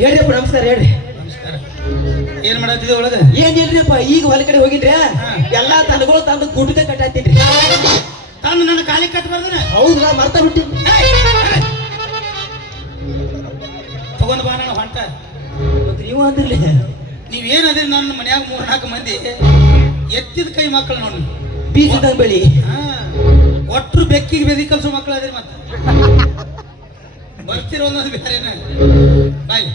ಹೇಳ್ರಿಪ್ಪ ನಮಸ್ಕಾರ ಹೇಳ್ರಿ. ನಮಸ್ಕಾರ. ಏನ್ ಮಾಡತ್ತಿದ್ದೆ ಒಳಗ? ಏನಿಲ್ರಿಪ್ಪ ಈಗ ಹೊಲ ಕಡೆ ಹೋಗಿನ್ರಿ ಎಲ್ಲಾ ತನಗಳು ತಂದು ಗುಡ್ಡದ ಕಟ್ಟಾತಿನ್ರಿ. ತಂದು ನನ್ನ ಕಾಲಿಗೆ ಕಟ್ಟಬಾರ್ದನ? ಹೌದಾ ಮರ್ತ ಬಿಟ್ಟಿ ತಗೊಂಡ್ ಬಾ ನಾನು ಹೊಂಟ. ಮತ್ತೆ ನೀವು ಅಂದಿರ್ಲಿ ನೀವೇನದ್ರಿ ನನ್ನ ಮನ್ಯಾಗ 3-4 ಮಂದಿ ಎತ್ತಿದ ಕೈ ಮಕ್ಕಳು ನೋಡಿ ಬೀಜದಂಗ ಬೆಳಿ ಒಟ್ರು ಬೆಕ್ಕಿಗೆ ಬೆದಿ ಕಲ್ಸೋ ಮಕ್ಕಳು ಅದ್ರಿ. ಮತ್ತೆ ಬರ್ತಿರೋ ಒಂದೊಂದು ಬೇರೆನ ಬಾಯ್.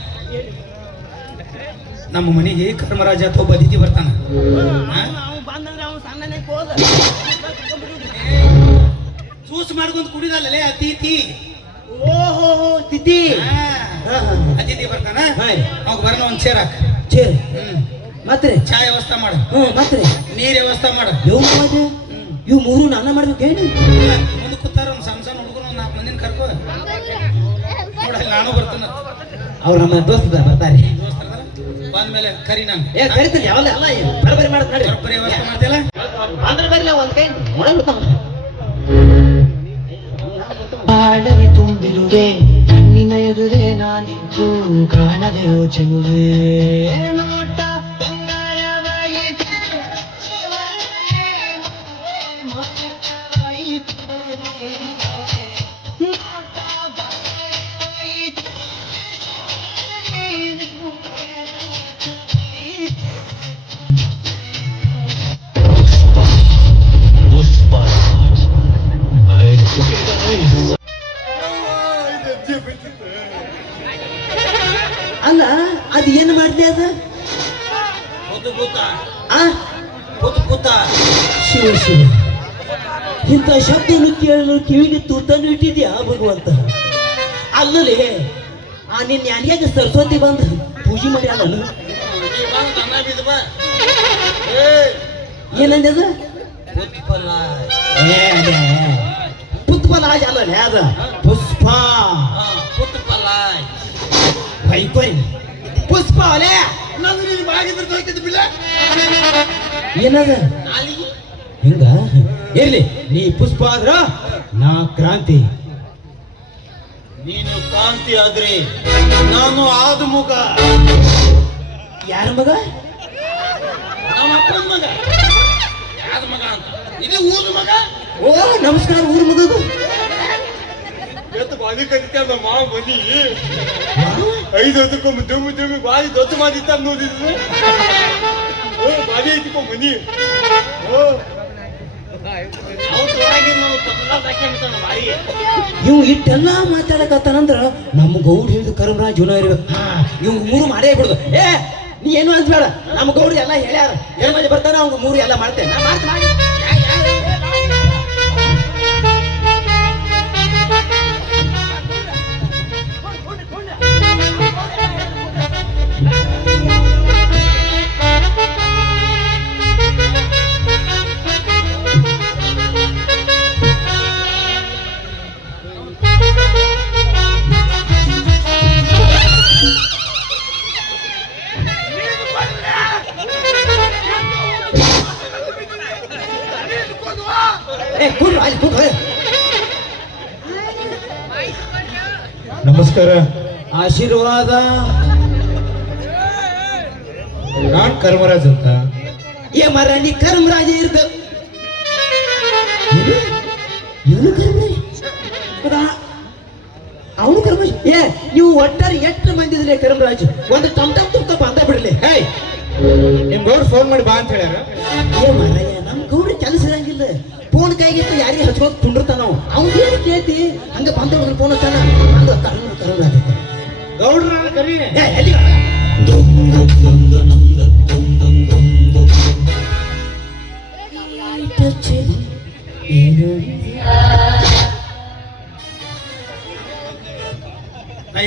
ನಮ್ಮ ಮನೆಗೆ ಕರ್ಮರಾಜ ಅಥವಾ ಬದಿತಿ ಬರ್ತಾನ. ಚೂಸ್ ಮಾಡ್ಕೊಂಡ್ ಕುಡಿದಲ್ಲೇ ಅತಿಥಿ. ಓಹೋ ತಿಥಿ ಅತಿಥಿ ಬರ್ತಾನ. ಅವಾಗ ಬರೋಣ ಒಂದ್ ಚೇರ್ ಹಾಕ. ಚೇರ್ ಮತ್ತೆ ಚಾ ವ್ಯವಸ್ಥೆ ಮಾಡು. ಮತ್ತೆ ನೀರ್ ವ್ಯವಸ್ಥೆ ಮಾಡು. ಇವು ಮೂರು ನಾನ ಮಾಡ್ಬೇಕೇನು? ಮುಂದೆ ಕೂತಾರ ಒಂದ್ ಸಣ್ಣ ಸಣ್ಣ ಹುಡುಗರು 4 ಮಂದಿನ ಕರ್ಕೋ ನೋಡಲ್ಲ. ನಾನು ಬರ್ತಾನ. ಅವ್ರು ನಮ್ಮ ದೋಸ್ತ ಬರ್ತಾರೆ. ಬಂದ್ಮೇಲೆ ಕರಿ ನಾನು ಕರಿತೀನಿ ಯಾವಲ್ಲ ಅಲ್ಲ ಬರಬರಿ ಮಾಡ್ತಾರೆ. ಬರೋಬ್ಬರಿ ವ್ಯವಸ್ಥೆ ಮಾಡ್ತಿಲ್ಲ ಅಂದ್ರೆ ಬರ್ಲಿ ಒಂದ್ ಕೈ ನೋಡಬಿಡ್ತಾವ. ಬಾಳವಿ ತುಂಬಿರುವೆ ನಿನ್ನ ಎದುರೇ ನಾನಿದ್ದು ಕಾಣದೆ ಯೋಚನೆ ನೋಟ ಅಲ್ಲ ಅದು ಏನು ಮಾಡ್ಲಿ ಅದ ಶಿವ ಶಿವ ಇಂಥ ಶಬ್ದನು ಕೇಳಲು ಕಿವಿಗೆ ತೂತನ್ನು ಇಟ್ಟಿದ್ಯಾ ಭಗವಂತ. ಅಲ್ಲಲ್ಲಿ ನಿನ್ನ ಯಾರಿಗಾಗ ಸರಸ್ವತಿ ಬಂದು ಪೂಜೆ ಮಾಡಿ ಅಲ್ಲ ಏನಂದ ಪುಷ್ಪಲಾಜ್ ಅಲ್ಲೇ ಅದ ಪುಷ್ಪ ಬೈಕೋರಿ ಪುಷ್ಪ ಅಲೇ ಏನದ ಹಿಂಗ ಇರ್ಲಿ. ನೀ ಪುಷ್ಪ ಆದ್ರ ನಾ ಕ್ರಾಂತಿ. ನೀನು ಕಾಂತಿ ಆದ್ರಿ ನಾನು ಆದ ಮಗ. ಯಾರ ಮಗ? ನಮ್ಮ ಅಪ್ಪನ ಮಗ. ಯಾರ ಮಗ ಅಂತ? ಇದು ಊರ ಮಗ. ಓ ನಮಸ್ಕಾರ ಊರ್ ಮಗದು. ಬಾದಿ ಕರಿತ ಮಾವ ಬದಿ 5 ಹೊತ್ತಕ್ಕೊಮ್ಮೆ ದುಮ್ಮಿ ಬಾದಿ ದೊಡ್ಡ ಮಾಡಿತ್ತ ನೋಡಿದ್ರು. ಬಾದಿ ಐತಿಕೊ ಮನಿ ಇವ್ ಇಟ್ಟೆಲ್ಲ ಮಾತಾಡಕತ್ತಾನಂದ್ರ ನಮ್ಮ ಗೌಡ್ ಹೇಳಿದ ಕರ್ಮರಾಜ್ ಜೀವನ ಇರ್ಬೇಕು. ಇವ್ 3 ಮಾಡೇ ಬಿಡುದು. ನೀ ಏನು ಅನ್ಸ್ಬೇಡ, ನಮ್ಮ ಗೌಡ್ರು ಎಲ್ಲ ಹೇಳ್ಯಾರ. ಏನ್ ಮಾಡಿ ಬರ್ತಾನ ಅವ್ಗ 3 ಎಲ್ಲ ಮಾಡ್ತೇನೆ. ನಮಸ್ಕಾರ. ಆಶೀರ್ವಾದ. ನಾನ್ ಕರ್ಮರಾಜ್ ಅಂತ. ಮರ ನೀ ಕರ್ಮರಾಜ ಇರ್ದ ಅವನು ಕರ್ಮರಾಜ್. ನೀವು ಒಟ್ಟಾರೆ 8 ಮಂದಿ ಇದ್ರೆ ಕರ್ಮರಾಜ್ ಒಂದು ಟಮ್ ತುಪ್ಪ ಅಂತ ಬಿಡ್ಲಿ. ನಿಮ್ ಗೌಡ್ರು ಫೋನ್ ಮಾಡಿ ಬಾ ಅಂತ ಹೇಳ್ಯಾರ. ಮಾರಯ್ಯ ನಮ್ ಗೌಡ್ರಿ ಕೆಲಸ ಇರಂಗಿಲ್ಲ. ಫೋನ್ ಕೈಗಿತ್ತು ಯಾರಿಗೆ ಹಚ್ಕೋಕ್ ಕುಂಡಿರ್ತಾನ. ಅವ್ನು ಏನು ಕೇಳ್ತಿ ಹಂಗ ಬಂದ ಫೋನ್ ಹಚ್ಚಾನ. ಹಂಗ ಕರ್ಮರಾಜ ಗೌಡ್ರ ಕರಿ.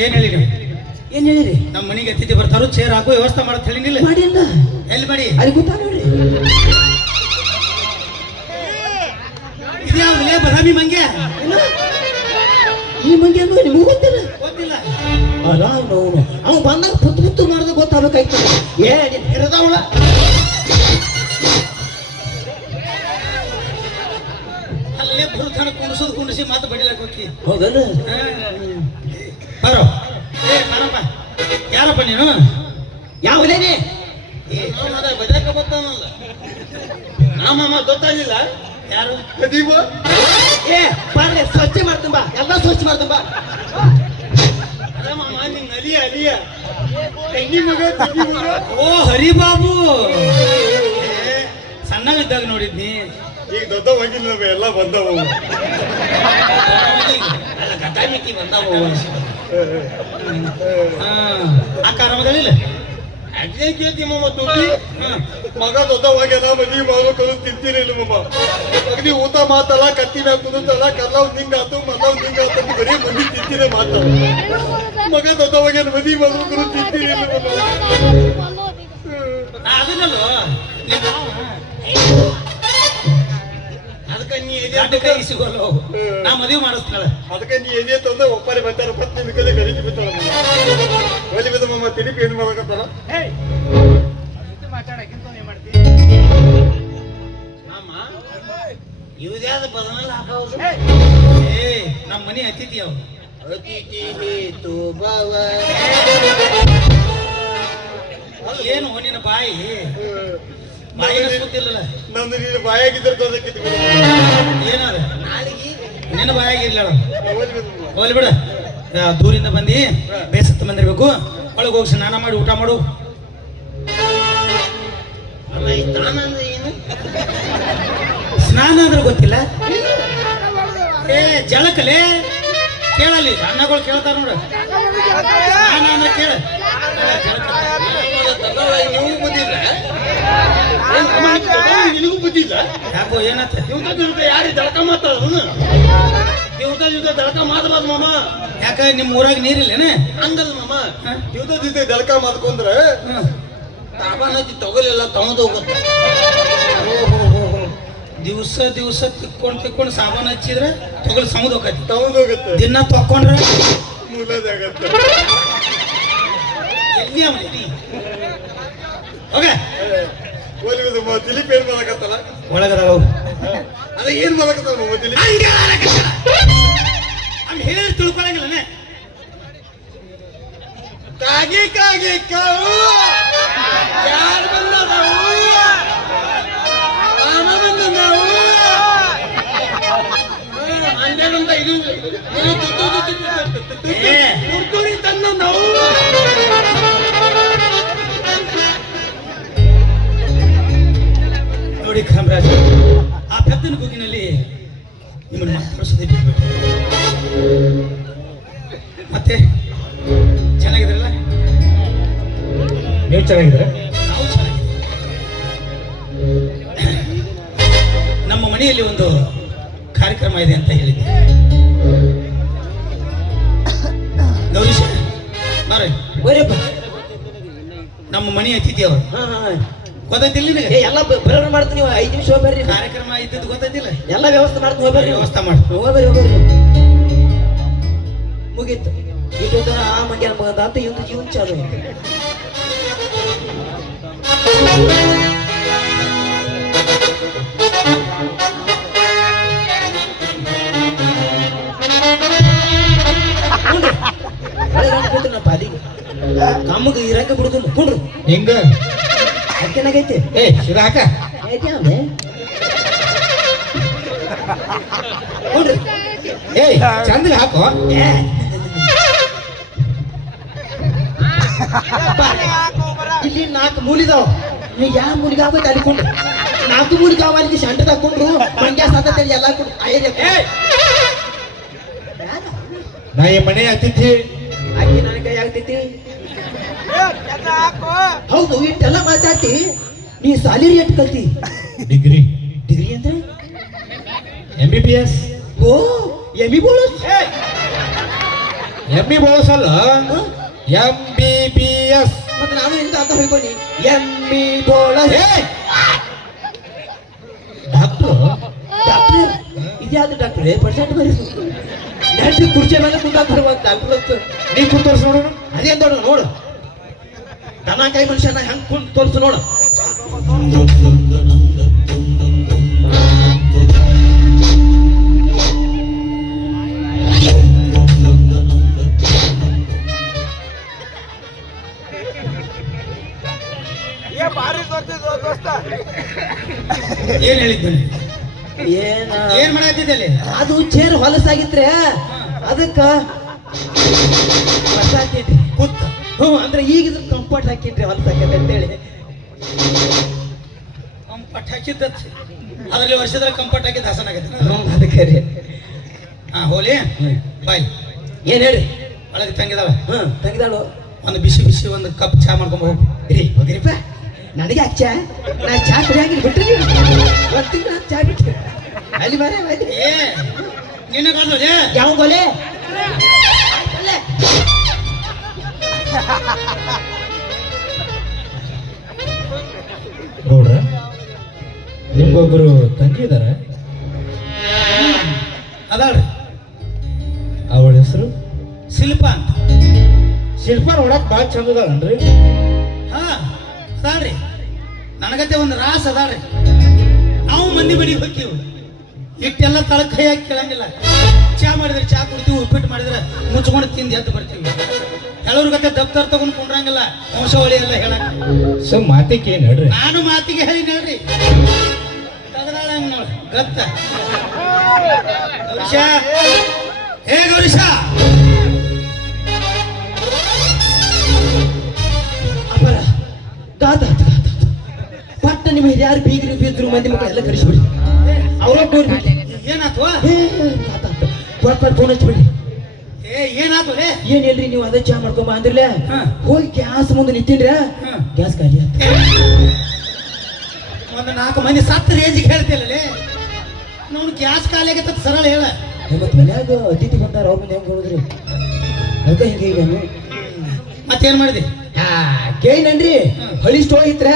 ಏನ್ ಹೇಳಿರಿ? ಏನ್ ಹೇಳಿರಿ? ನಮ್ಮ ಮನೆಗೆ ಅತಿಥಿ ಬರ್ತಾರೋ ಚೇರ್ ಹಾಕೋ ವ್ಯವಸ್ಥೆ ಮಾಡತ್ ಹೇಳಿನಿಲ್ಲ. ಮಾಡಿಲ್ಲ. ಎಲ್ಲಿ ಮಾಡಿ? ಅಲ್ಲಿ ಗೊತ್ತಾ ನೋಡ್ರಿ. ಇದ್ಯಾವ್ದಲೇ ಬದಾಮಿ ಮಂಗ್ಯ? ಈ ಮಂಗ್ಯ ನಿಮಗೂ ಗೊತ್ತಿಲ್ಲ? ಗೊತ್ತಿಲ್ಲ. ಅಲ್ಲ ಅವ್ನು ಬಂದಾಗ ಪುತ್ತು ಮಾಡ್ದ ಗೊತ್ತಾಗಬೇಕಾಯ್ತು. ನೀನ್ ಹಿರದವಳ ಅಲ್ಲೇ ಬರುತ್ತಾನ ಕುಣಿಸಿ ಮತ್ತೆ ಬಡಿಲಕ್ಕೆ ಹೋಗಿ. ಹೌದಲ್ಲ? ಬರೋ. ಬರಪ್ಪ. ಯಾರಪ್ಪ ನೀನು? ಯಾವ ಲೇನೆ ಬಜಾಕ ಬರ್ತಾನಲ್ಲ ಮಾಮ ಗೊತ್ತಾಗಿಲ್ಲ ಯಾರು? ಪ್ರದೀಪ ಏ ಬರ್ರಿ ಸ್ವಚ್ಛ ಮಾಡ್ತೀನಿ ಬಾ, ಎಲ್ಲ ಸ್ವಚ್ಛ ಮಾಡ್ತೀನಿ ಬಾ. ಅದ ಮಾಮ ನಿಂಗ್ ಅಲಿಯ ತಂಗಿ ಮಗ ಓ ಹರಿಬಾಬು, ಸಣ್ಣವಿದ್ದಾಗ ನೋಡಿದ್ನಿ. ಈಗ ದೊಡ್ಡ ಹೋಗಿಲ್ಲ ಎಲ್ಲ ಬಂದವು. ಅಲ್ಲ ಗದ್ದಾಮಿಕ್ಕಿ ಬಂದಾವ. ಅಕ್ಕ ಆರಾಮದಳಿಲ್ಲ? ಅದೇ ಕೇಳ್ತಿ ಮಾಮ ದುಡ್ಡಿ ಮಗ ದೊಡ್ಡವಾಗ್ಯಾನ ಮದ್ವಿ ಮಾಡ್ಬೇಕು ತಿಂತೀನಿ ಇಲ್ಲ ಮಾಮ. ಅಗದಿ ಊಟ ಮಾತಲ್ಲ, ಕತ್ತಿ ಮ್ಯಾಗ ಕುದುತ್ತಲ್ಲ, ಕರ್ಲಾವ್ ನಿಂಗಾತು ಮಲ್ಲವ್ ನಿಂಗಾತು ಅಂತ ಬರೀ ಮಂದಿ ತಿಂತೀನಿ ಮಾತಲ್ಲ. ಮಗ ದೊಡ್ಡವಾಗ್ಯಾನ ಮದ್ವಿ ಮಾಡ್ಬೇಕು ತಿಂತೀನಿ ಇಲ್ಲ ಮಾಮ. ಅದನ್ನಲ್ಲೋ ಅದಕ್ಕೆ ನೀ ಗಂಡ ಕೈ ಸಿಗೋಲ್ಲ, ನಾ ಮದುವೆ ಮಾಡಿಸ್ತಾಳೆ. ಅದಕ್ಕೆ ನೀ ಎದೆ ತಂದ್ರೆ ಒಪ್ಪಾರಿ ಬರ್ತಾರ ಪತ್ನಿ ನಿಮ್ಗೆ ಕರೀತಿ ಬಿತ್ತಾಳ ಒಲಿ ಬಿದ್ದ ಮಾಮ ತಿರುಪಿ ಏನು ಮಾಡಕತ್ತಾರ. ಇವ್ದ್ಯಾವ್ದು ಬದನೆಲ್ಲ ಹಾಕೋದು? ಏ ನಮ್ಮ ಮನೆ ಅತಿಥಿ ಅವ್ರು. ಏನು ನಿನ್ನ ಬಾಯಿ ಬಾಯಿನ ಸುತ್ತಿಲ್ಲಲ್ಲ. ನಂದು ನೀನು ಬಾಯಾಗಿದ್ದರೆ ತೊದಕ್ಕಿತ್ತು ಏನಾರ ನಿನ್ನ ಬಾಯಾಗಿರ್ಲ ಒಲಿ ಬಿದ್ದ ಮಾಮ. ಹೋಗ್ಲಿ ಬಿಡ. ದೂರಿಂದ ಬಂದು ಬೇಸತ್ತ ಬಂದಿರ್ಬೇಕು. ಒಳಗೆ ಹೋಗಿ ಸ್ನಾನ ಮಾಡಿ ಊಟ ಮಾಡು. ಸ್ನಾನ ಅಂದ್ರೆ ಗೊತ್ತಿಲ್ಲ? ಏ ಜಳಕಲೆ ಕೇಳಲ್ಲಿ ಅಣ್ಣಗಳು ಕೇಳ್ತಾರ ನೋಡ. ಸ್ನಾನ ಅಂದ್ರೆ ಕೇಳ. ನೀವು ಬಂದಿಲ್ಲ ನಿನಗೂ ಬಂದಿಲ್ಲ ಯಾಕೋ ಏನತ್ತ? ಇವ್ದ ಯಾರು ಜಳಕ ಮಾತಾಡ ಇವ್ದ ಜಳಕ ಮಾತಬಾರ್ದು ಮಾಮ. ಯಾಕ ನಿಮ್ಮ ಊರಾಗ ನೀರಿಲ್ಲೇನ? ಹಂಗಲ್ಲ ಮಾಮ. ಇವ್ದ ಜೊತೆ ಜಳಕ ಮಾಡ್ಕೊಂಡ್ರೆ ತಾಬಾನ ತಗೊಲಿಲ್ಲ ತಗೊಂಡು ಹೋಗುತ್ತೆ. ದಿವಸ ದಿವಸ ತಿಕ್ಕೊಂಡು ಸಾಬಾನು ಹಚ್ಚಿದ್ರೆ ತೊಗಲ್ ಸಮುದ್ ಹೋಗತ್ತೆ. ತಗೊಂಡು ಹೋಗುತ್ತೆ ದಿನ ತೊಕೊಂಡ್ರೆ ಮೂಲದಾಗತ್ತೆ. ಎಲ್ಲಿ ಅವನಿ ಹೋಗ ಒಲಿ ಬಿದ್ದ ಮಾಮ. ದಿಲೀಪ್ ಏನ್ ಮಾಡಕತ್ತಲ್ಲ? ಒಳಗದ ಅವ್ರು ಅದ ಏನ್ ಮಾಡಕತ್ತಲ್ಲ ಮಾಮ ದಿಲೀಪ್? ಹಂಗ ಹೇಳಿ ತಿಳ್ಕೊಳಂಗಿಲ್ಲನೆ. ಕಾಗಿ ಕಾಗಿ ಕಾವು ಯಾರು ಬಂದ ಮಾಮ ಬಂದ ನಾವು ಹನ್ನೆರಡಂತ ಇದು ತುರ್ತೂರಿ ತಂದ ನಾವು. ನೋಡಿ ಕಾಮರಾಜ್, ಆ ಪೆದ್ದನ ಕೂಗಿನಲ್ಲಿ ನಿಮ್ಮನ್ನು ಮಾತಾಡಿಸೋದೇ ಬಿಟ್ಬಿಟ್ಟು. ಮತ್ತೆ ಚೆನ್ನಾಗಿದ್ರಲ್ಲ? ನೀವು ಚೆನ್ನಾಗಿದ್ರೆ ನಾವು ಚೆನ್ನಾಗಿದ್ದೀವಿ. ನಮ್ಮ ಮನೆಯಲ್ಲಿ ಒಂದು ಕಾರ್ಯಕ್ರಮ ಇದೆ ಅಂತ ಹೇಳಿದ್ದೆ. ಗೌರೀಶ ಬಾರ, ಬರೀಪ್ಪ. ನಮ್ಮ ಮನೆ ಅತಿಥಿ ಅವರು. ಹಾ ಗೊತ್ತೈತಿಲ್ಲ ನಿನಗೆ? ಏ ಎಲ್ಲ ಬರೋರು ಮಾಡ್ತೀನಿ, 5 ನಿಮಿಷ ಹೋಗ್ಬರ್ರಿ. ಕಾರ್ಯಕ್ರಮ ಇದ್ದದ್ದು ಗೊತ್ತೈತಿಲ್ಲ? ಎಲ್ಲ ವ್ಯವಸ್ಥೆ ಮಾಡ್ತೀನಿ, ಹೋಗ್ಬರ್ರಿ. ವ್ಯವಸ್ಥೆ ಮಾಡಿ. ಹೋಗ್ಬರ್ರಿ ಮುಗೀತು. ಇದು ಆ ಮಂಡ್ಯ ಅಂತ ಇವ್ದು ಜೀವನ ಚಾಲು ಐತೆ. ಕಮ್ಮಗೆ ಇರಂಗ ಬಿಡುದಿಲ್ಲ ಕುಂಡ್ರು. ಹೆಂಗ ಅಕ್ಕೇನಾಗೈತಿ? ಏ ಶಿರ ಹಾಕ ಐತಿ ಅವನೇ ಕುಂಡ್ರಿ. ಏ ಚಂದ ಹಾಕೋ. ಇಲ್ಲಿ 4 ಮೂಲಿದಾವ್. ನೀ ಯಾವ ಮೂಲಿಗೆ ಆಗ್ಬೇಕು ಅಲ್ಲಿ ಕೊಂಡ್ರು. 4 ಮೂಲಿಗೆ ಅವಲ್ಲಿ ಸಂಟದ ಹಾಕೊಂಡ್ರು ಮಂಡ್ಯ ಸಾತ ಎಲ್ಲ ಕೊಡು. ನಾ ಈ ಮನೆ ಅತಿಥಿ. ಆಕೆ ನನ್ನ ಕೈ ಆಗ್ತೈತಿ. ಹೌದು, ಇಟ್ಟೆಲ್ಲ ಮಾತಾಡ್ತಿ. ನೀ ಸಾಲಿರಿ ಎಟ್ ಕಲ್ತಿ? ಡಿಗ್ರಿ ಡಿಗ್ರಿ ಅಂದ್ರೆ MBBS. ಓ ಎಮ್ಮಿ ಬೋಳಸ್. MB ಬೋಸ್ ಅಲ್ಲ, MBBS. ಮತ್ತೆ ನಾನು ಎಂತ ಅಂತ ಹೇಳ್ಕೊಂಡು ಎಮ್ಮಿ ಬೋಳಸ್. ಡಾಕ್ಟ್ರು ಡಾಕ್ಟರ್ ಇದ್ಯಾವ್ದು ಡಾಕ್ಟರ್? ಪರ್ಸೆಂಟ್ ಬರೀ ಡಾಕ್ಟರ್ ಕುರ್ಚಿ ಮೇಲೆ ಕುಂತಾಕ್ತಾರೆ ಡಾಕ್ಟರ್ ಅಂತ. ನೀ ಕುಂತ ತೋರಿಸ್ ನೋಡೋಣ. ಅದೇನ್ ನೋಡು ನೋಡು, ದನಕಾಯಿ ಮನುಷ್ಯನ ಹೆಂಗ್ ಕುಂತ್ ತೋರಿಸು ನೋಡು. ಏನ್ ಹೇಳಿದ್ದೇನೆ ಏನ ಏನ್ ಮಾಡತ್ತಿದ್ದಲ್ಲಿ ಅದು ಚೇರ್ ಹೊಲಸಾಗಿತ್ರೆ ಅದಕ್ಕ ಹೊಸ ಹಾಕೈತಿ ಕೂತ ಹ್ಞೂ ಅಂದ್ರೆ ಈಗ ಇದ್ರ ಕಂಫರ್ಟ್ ಹಾಕಿನ್ರಿ ಹೊಲಸಾಕೈತೆ ಅಂತೇಳಿ ಕಂಪಟ್ ಹಾಕಿದ್ದ ಅದ್ರಲ್ಲಿ ವರ್ಷದ ಕಂಪಟ್ ಹಾಕಿದ್ದು ಹಸನ್ ಆಗೈತೆ ಹ್ಞೂ ಅದಕ್ಕೆ ರೀ ಹಾ ಹೋಲಿ ಬಾಯ್ ಏನ್ ಹೇಳಿ ಒಳಗೆ ತಂಗಿದಾವೆ ತೆಗ್ದಾಳು ಒಂದು ಬಿಸಿ ಬಿಸಿ ಒಂದು ಕಪ್ ಚಾ ಮಾಡ್ಕೊಂಡ್ ಹೋಗು ರೀ ಹೋಗಿರಿಪ್ಪ ನನಗೆ ಯಾಕೆ ಚಾ ನಾ ಚಾ ಕುಡಿಯಾಗಿಲ್ಲ ಬಿಟ್ರಿ ಒಂದು ತಿಂಗಳು ಚಾ ಬಿಟ್ಟು ಅಲ್ಲಿ ಬಾರೆ ಅಲ್ಲಿ ಏ ನಿನಗಲ್ಲ ಯಾವ ಗೊಲೆ ಗೌಡ್ರ ನಿಮ್ಗೊಬ್ರು ತಂಗಿ ಇದಾರ ಅದಾಳ್ರಿ ಅವಳ ಹೆಸರು ಶಿಲ್ಪ ಅಂತ ಶಿಲ್ಪ ನೋಡಕ್ ಬಾಳ ಚಂದ ಅದಾಳನ್ರಿ ಹಾ ಅದಾಳ್ರಿ ನನಗತ್ತೆ ಒಂದು ರಾಸ್ ಅದಾಳ್ರಿ ನಾವು ಮಂದಿ ಮನೆಗೆ ಹೋಗ್ತೀವಿ ಇಟ್ಟೆಲ್ಲ ತಳಕ್ ಕೈ ಹಾಕಿ ಕೇಳಂಗಿಲ್ಲ ಚಾ ಮಾಡಿದ್ರೆ ಚಾ ಕುಡಿತೀವಿ ಉಪ್ಪಿಟ್ಟು ಮಾಡಿದ್ರೆ ಮುಚ್ಕೊಂಡು ತಿಂದು ಎದ್ದು ಬರ್ತೀವಿ ಕೆಲವ್ರ ಗತೆ ದಪ್ತರ್ ತಗೊಂಡು ಕುಂಡ್ರಂಗಿಲ್ಲ ವಂಶಾವಳಿ ಎಲ್ಲ ಹೇಳಕ್ ಸೊ ಮಾತಿಗೆ ಏನ್ ಹೇಳ್ರಿ ನಾನು ಮಾತಿಗೆ ಹೇಳಿ ನೋಡ್ರಿ ತಗದಾಳ ಹಂಗ ನೋಡ್ ಗತ್ತ ಗೌರೀಶ ಹೇ ಗೌರೀಶ ಅಪರ ಗಾತ ಪಟ್ಟ ನಿಮ್ಮ ಯಾರು ಬೀಗರು ಬಿದ್ರು ಮಂದಿ ಮಕ್ಕಳು ಎಲ್ಲ ಕಳಿಸ್ಬಿಡಿ ಅವ್ರ ಗೋರ್ಬಿಡಿ ಏನಾತ್ವ ಪಟ್ ಫೋನ್ ಹಚ್ಬಿಡಿ ಏ ಏನಾತು ಲೇ ಏನ್ ಹೇಳ್ರಿ ನೀವು ಅದೇ ಚಾ ಮಾಡ್ಕೊಂಬ ಅಂದ್ರಲ್ಲ ಹಾ. ಹೋಗಿ ಗ್ಯಾಸ್ ಮುಂದೆ ನಿಂತಿನ್ರ ಹಾ. ಗ್ಯಾಸ್ ಖಾಲಿ ಆಯ್ತು ಒಂದು 4 ಮಂದಿ ಸತ್ತ ರೇಂಜಿಗೆ ಹೇಳ್ತಿಲ್ಲಲೇ ನೋಡು ಗ್ಯಾಸ್ ಖಾಲಿ ಆಗತ್ತ ಸರಳ ಹೇಳ ಮತ್ ಮನ್ಯಾಗ ಅತಿಥಿ ಬಂದಾರ ಅವ್ರ ಮುಂದೆ ಹೆಂಗ್ ಹೇಳಿದ್ರಿ ಅದಕ್ಕೆ ಹಿಂಗೆ ಈಗ ಮತ್ತೇನ್ ಮಾಡಿದೆ ಕೇಳಿನನ್ರಿ ಹಳಿ ಸ್ಟೋವ್ ಇತ್ರ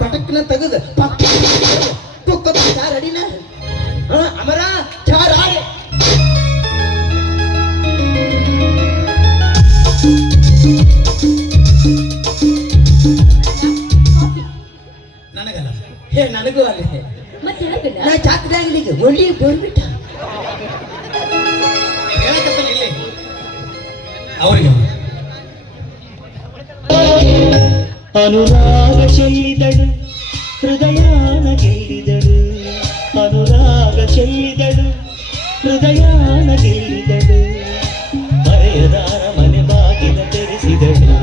ಪಟಕ್ನ ತೆಗದ್ ಚಾ ರೆಡಿನ ಅಮರ ಚಾ ರಾಡಿ ನನಗಲ್ಲ ಹೇ ನನಗೂ ಅಲ್ಲಿ ಮತ್ತೆ ಹೇಳಕ್ಕಿಲ್ಲ ನಾ ಚಾಕ್ದಾಗಲಿ ಒಳ್ಳಿ ಬೋರ್ಬಿಟ್ಟ ಹೇಳಕತ್ತಲ್ಲ ಇಲ್ಲಿ ಅವರಿಗೆ ಅನುರಾಗ ಚೆಲ್ಲಿದಳು ಹೃದಯಾನ ಗೆಲ್ಲಿದಳು ಅನುರಾಗ ಚೆಲ್ಲಿದಳು ಹೃದಯಾನ ಗೆಲ್ಲಿದಳು ಮರೆಯದಾರ ಮನೆ ಬಾಗಿಲ ತೆರೆಸಿದಳು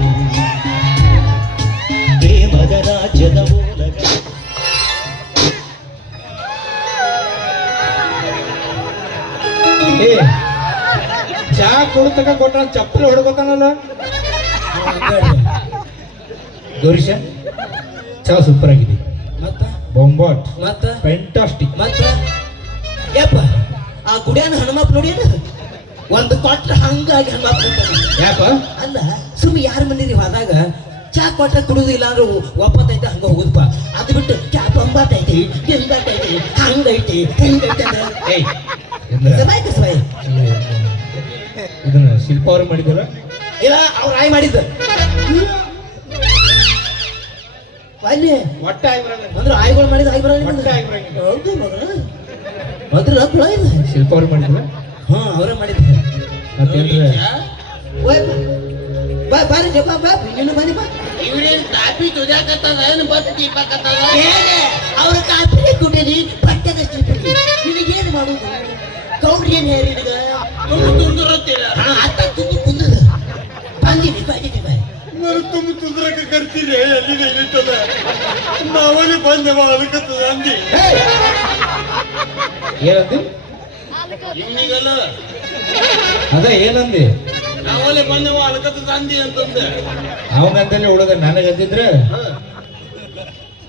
ಪ್ರೇಮದ ರಾಜ್ಯದ ಮೂಲಕ ಏ ಚಾ ಕುಡಿತಕ ಕೊಟ್ಟ ಚಪ್ಪಲಿ ಹೊಡ್ಕೋತಾನಲ್ಲ ಗೌರೀಶ ಚಾ ಸೂಪರ್ ಆಗಿದೆ ಮತ್ತ ಬೊಂಬಾಟ್ ಮತ್ತ ಫ್ಯಾಂಟಾಸ್ಟಿಕ್ ಮತ್ತ ಯಪ್ಪ ಆ ಗುಡಿಯನ್ನ ಹನುಮಪ್ಪ ನೋಡಿಯನ ಒಂದು ಕೊಟ್ರ ಹಂಗಾಗಿ ಹನುಮಪ್ಪ ಯಾಕ ಅಲ್ಲ ಸುಮ್ಮನೆ ಯಾರ ಮನೇಲಿ ಹೋದಾಗ ಚಾ ಕೊಟ್ಟ ಕುಡುದಿಲ್ಲ ಅಂದ್ರೆ ಒಪ್ಪತ್ತೈತೆ ಹಂಗ ಹೋಗುದಪ್ಪ ಅದು ಬಿಟ್ಟು ಚಾ ಬೊಂಬಾಟೈತಿ ಹಿಂಗಾಟೈತಿ ಹಂಗೈತಿ ಹಿಂಗೈತಿ ಅಂದ್ರೆ ಏಯ್ ಇದನ್ನ- ಸಬಾಯ್ ಕಸಬಾಯ್ ಇದನ್ನ ಶಿಲ್ಪ ಅವ್ರು ಮಾಡಿದಲ್ಲ ಇಲ್ಲ ಅವ್ರ ಆಯ್ ಮಾಡಿದ್ದ ಅಲ್ಲಿ ಹೊಟ್ಟೆ ಆಗಿ ಅಂದ್ರೆ ಆಯ್ಗಳು ಮಾಡಿದ ಆಯ್ ಬರಲ್ಲ ಹೊಟ್ಟೆ ಆಗಿ ಬರಂಗಿಲ್ಲ. ಹೌದು ಮಗ ಮೊದಲು ಕುಳ ಇಲ್ಲ ಶಿಲ್ಪ ಅವ್ರು ಮಾಡಿದಲ್ಲ ಹಾ ಅವರೇ ಮಾಡಿದ್ದ ಮತ್ತೇನ್ರ ಬಾ ಬಾರಿ ಬಾ ಬಾ ನೀನು ಬನ್ನಿ ಬಾ ಇವ್ರೇನ್ ಕಾಫಿ ತುಜಾಕತ್ತದ ಏನು ಬಸ್ ದೀಪಕತ್ತದ ಅವ್ರ ಕಾಪಿನೇ ಕುಡೀರಿ ಬಟ್ಟೆದಷ್ಟು ನಿನಗೇನು ಮಾಡುದು ಗೌಡ್ರಿ ಏನ್ ಹೇಳಿ ತುಂಬಿರತ್ತೀರ ಅತ್ತ ತುಂಬಿ ಕುಂದದ ಬಂದಿನಿ ಬಂದಿನಿ ಬಾಯ್ ನಾನು ತುಂಬ ತುದ್ರಕ ಕರ್ತೀರಿ ಎಲ್ಲಿದೆ ಇಲ್ಲಿಟ್ಟದ ನಾವಲ್ಲಿ ಬಂದೆವ ಅದಕ್ಕತ್ತದ ಅಂದಿ ಏನಂದಿ ಇವನಿಗಲ್ಲ ಅದ ಏನಂದಿ ನಾವಲ್ಲಿ ಬಂದೆವ ಅದಕ್ಕತ್ತದ ಅಂದಿ ಅಂತಂದೆ ಅವನಂತಲ್ಲಿ ಹುಡುಗ ನನಗಂದಿದ್ರೆ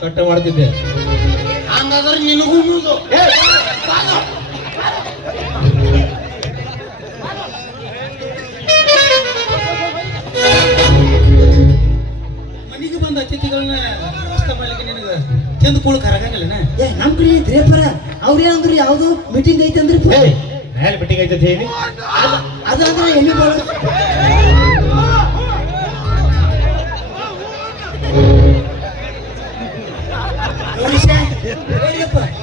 ಕಟ್ಟ ಮಾಡ್ತಿದ್ದೆ ಹಂಗಾದ್ರೆ ನಿನಗೂ ಮುಗಿದು ಮನೆಗೆ ಬಂದ ಅತಿಥಿಗಳನ್ನ ವ್ಯವಸ್ಥೆ ಮಾಡ್ಲಿಕ್ಕೆ ನಿನಗೆ ತಿಂದು ಕೂಳಕ್ ಹರಗಂಗಿಲ್ಲನ ಏ ನಮ್ ಕಡೆ ಇದ್ರೇಪರ ಅವ್ರೇನಂದ್ರು ಯಾವ್ದು ಮೀಟಿಂಗ್ ಐತೆ ಅಂದ್ರೆ ನ್ಯಾಯ ಬಿಟ್ಟಿಂಗ್ ಐತಂತ ಹೇಳಿ ಅದಂದ್ರೆ ಎಣ್ಣೆ ಬಾಳ ಗೌರೀಶ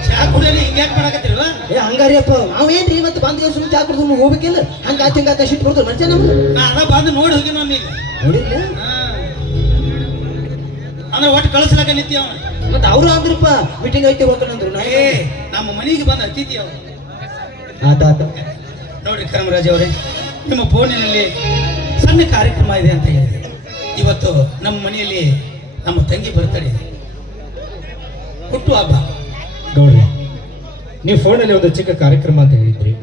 ಚಾ ಕುಡಿಯಲಿ ಹಿಂಗ್ಯಾಕ್ ಮಾಡಕತ್ತಿಲ್ವಾ ಏ ಹಂಗಾರಿಯಪ್ಪ ಅವೇನ್ರಿ ಮತ್ತೆ ಬಂದ ಸುಮ್ಮನೆ ಚಾ ಕುಡ್ದು ಹೋಗ್ಬೇಕಿಲ್ಲ ಹಂಗಾತ ಹಿಂಗಾತ ಶಿಟ್ ಕೊಡ್ತಾರೆ ಮನುಷ್ಯ ನಮ್ಗೆ ನಾ ಅದ ಬಂದು ನೋಡಿ ಹೋಗಿ ನಾನು ಈಗ ನೋಡಿಲ್ಲ ಅಂದ್ರೆ ಒಟ್ಟು ಕಳಿಸ್ಲಾಕ ನಿತ್ಯ ಅವ. ಮತ್ತ ಅವ್ರು ಅಂದ್ರಪ್ಪ ಮೀಟಿಂಗ್ ಐತಿ ಹೋಗ್ತಾನಂದ್ರು ನಾ ಏ ನಮ್ಮ ಮನೆಗೆ ಬಂದ ಅತಿಥಿ ಅವ. ಆತ ಆತ ನೋಡ್ರಿ ಕರಮರಾಜ್ ಅವರೇ, ನಿಮ್ಮ ಫೋನಿನಲ್ಲಿ ಸಣ್ಣ ಕಾರ್ಯಕ್ರಮ ಇದೆ ಅಂತ ಹೇಳಿದೆ. ಇವತ್ತು ನಮ್ಮ ಮನೆಯಲ್ಲಿ ನಮ್ಮ ತಂಗಿ ಬರ್ತಡೆ ಇದೆ, ಹುಟ್ಟು ಹಬ್ಬ. ನೋಡ್ರಿ ನೀವು ಫೋನಲ್ಲಿ ಒಂದು ಚಿಕ್ಕ ಕಾರ್ಯಕ್ರಮ ಅಂತ ಹೇಳಿದ್ರಿ.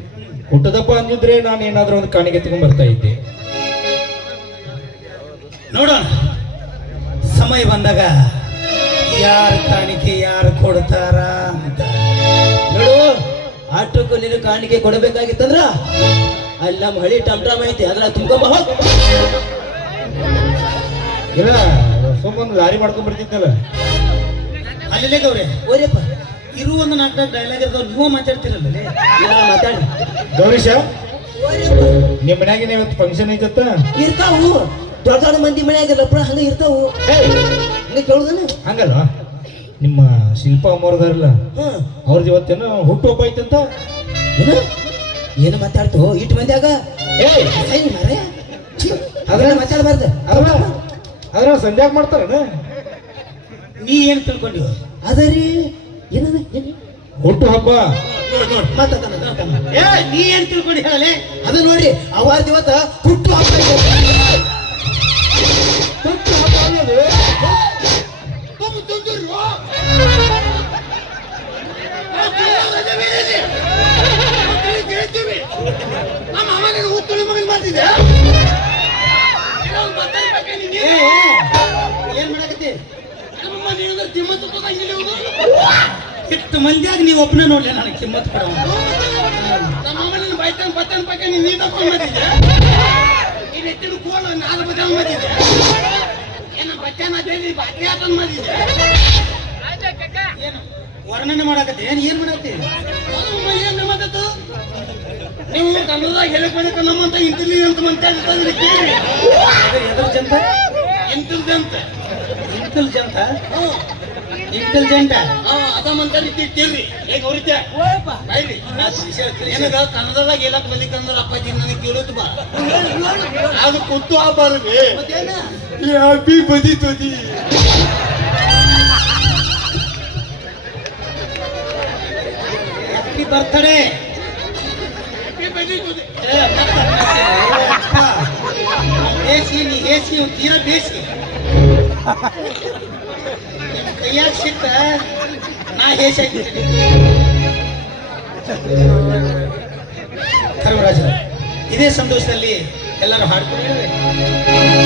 ಹುಟ್ಟದಪ್ಪ ಅಂದಿದ್ರೆ ನಾನು ಏನಾದ್ರೂ ಒಂದು ಕಾಣಿಕೆ ತಗೊಂಡ್ ಬರ್ತಾ ಇದ್ದೆ. ನೋಡೋಣ ಸಮಯ ಬಂದಾಗ ಯಾರು ಕಾಣಿಕೆ ಯಾರು ಕೊಡ್ತಾರ ಅಂತ. ನೋಡು ಆಟೋಕ್ಕೂ ನೀನು ಕಾಣಿಕೆ ಕೊಡಬೇಕಾಗಿತ್ತಂದ್ರ ಅಲ್ಲಿ ನಮ್ಮ ಹಳಿ ಟಮ್ ಐತಿ ಅದನ್ನ ತುಂಬ್ಕೊಂಬ ಹೋಗ್. ಇಲ್ಲ ಸುಮ್ಮನೆ ಲಾರಿ ಮಾಡ್ಕೊಂಡ್ ಬರ್ತಿದ್ನಲ್ಲ. ಅಲ್ಲೇ ಗೌರಿ ಓರಿಯಪ್ಪ ಇರು ಒಂದು ನಾಲ್ಕು ಡೈಲಾಗ್ ಇರ್ತಾವ, ನೀವು ಮಾತಾಡ್ತಿರಲ್ಲ. ಮಾತಾಡಿ ಗೌರೀಶ, ಓರಿಯಪ್ಪ ನಿಮ್ಮ ಮನ್ಯಾಗಿನ ಇವತ್ತು ಫಂಕ್ಷನ್ ಐತತ್ತ? ಇರ್ತಾವು ದೊಡ್ಡ ದೊಡ್ಡ ಮಂದಿ ಮನ್ಯಾಗ ಲಪ್ಡ ಹಂಗ ಇರ್ತಾವು. ಹಂಗ ಕೇಳುದನ ಹಂಗಲ್ಲ, ನಿಮ್ಮ ಶಿಲ್ಪ ಅಮ್ಮವ್ರದಾರಲ್ಲ ಹ್ಮ್ ಅವ್ರದ್ದು ಇವತ್ತೇನೋ ಹುಟ್ಟು ಹಬ್ಬ ಐತಂತ. ಏನ ಏನು ಮಾತಾಡ್ತು ಇಟ್ಟು ಮಂದ್ಯಾಗ ಸೈ ಮಾರೇ ಅದನ್ನ ಮಾತಾಡಬಾರ್ದು. ಅದ್ರ ಸಂಧ್ಯಾಗ ಮಾಡ್ತಾರನ? ನೀ ಏನ್ ತಿಳ್ಕೊಂಡಿವ? ಅದರಿ ಏನದ ಏನು ಹುಟ್ಟು ಹಬ್ಬ ಮಾತಾಡ ಏ ನೀ ಏನ್ ತಿಳ್ಕೊಂಡಿ ಹೇಳಲೆ? ಅದು ನೋಡಿ ಅವಾರ್ದ ಇವತ್ತ ಹುಟ್ಟು ಹಬ್ಬ ಐತೆ. ಹುಟ್ಟು ಹಬ್ಬ ಅನ್ನೋದು ನಮ್ಮ ಅಮ್ಮನ ಹುತ್ತುಳಿ ಮಗನ್ ಮಾಡ್ತಿದ್ದೆ. ಏ, ಏನ್ ಮಾಡಕತ್ತಿ? ನಮ್ಮಮ್ಮ ನೀನು ತಿಮ್ಮತ್ತು ತಗೊಂಡಿಲ್ಲ ಇವ್ನು. ಇಷ್ಟು ಮಂದಿಯಾಗ ನೀವು ಒಬ್ಬನ ನೋಡ್ಲಿ ನನಗೆ ಕಿಮ್ಮತ್ ಕೊಡ. ನಮ್ಮ ಅಮ್ಮನ ಬೈತಾನ ಬತ್ತಾನ ಪಕ್ಕ ನೀ ತಗೊಂಡ್ ಮಾಡಿದ್ದೆ. ನೀನ್ ಎತ್ತಿನ ಕೋಲ ನಾಲ್ಕು ಬದಲ್ ಮಾಡಿದ್ದೆ. ಏನ ಬಚ್ಚಾನ ದೇವಿ ಬಾಟ್ಲಿ ಹಾಕೊಂಡ್ ಮಾಡಿದ್ದೆ. ಏನು ವರ್ಣನೆ ಮಾಡಕತ್ತಿ? ಏನ್ ಮಾಡಕತ್ತಿ? ನಮ್ಮಮ್ಮ ಏನ್ ಮಾತಾಡ್ತು? ನೀವು ಕನ್ನಡದಾಗ ಹೇಳಬೇಕು ನಮ್ಮಂತ ಇಂಟೆಲಿಜೆಂಟ್ ಮಾತಾಡ್ತಾರೆ ಕೇಳಿ. ಎದ್ರ ಜಂತ? ಇಂಟೆಲಿಜೆಂಟ್ ಇಂಟೆಲಿಜೆಂಟ್ ಇಂಟೆಲಿಜೆಂಟ್ ಅದ ಮಂತಾರಿ ತಿಳ್ರಿ ಹೇಗೆ ಹೊರಿತೆ ಬೈರಿ ಏನದ ಕನ್ನಡದಾಗ ಹೇಳಕ್ ಬಂದಿಕ್ಕಂದ್ರ ಅಪ್ಪಾಜಿ ನನಗೆ ಕೇಳೋದು ಬಾ. ಅದು ಕುತ್ತು ಆಬಾರದೆ ಹ್ಯಾಪಿ ಬದಿ ತೋದಿ. Happy birthday. ಬೇಸಿ ನೀ ಹೇಸಿ ತೀರಾ ಬೇಸಿ ಕೈಯಾಗ ಸಿಕ್ಕ ನಾ ಹೇಸಿ ಆಗಿದ್ದೀನಿ. ಕರ್ಮರಾಜ, ಇದೇ ಸಂತೋಷದಲ್ಲಿ ಎಲ್ಲರೂ ಹಾಡ್ಕೊಂಡು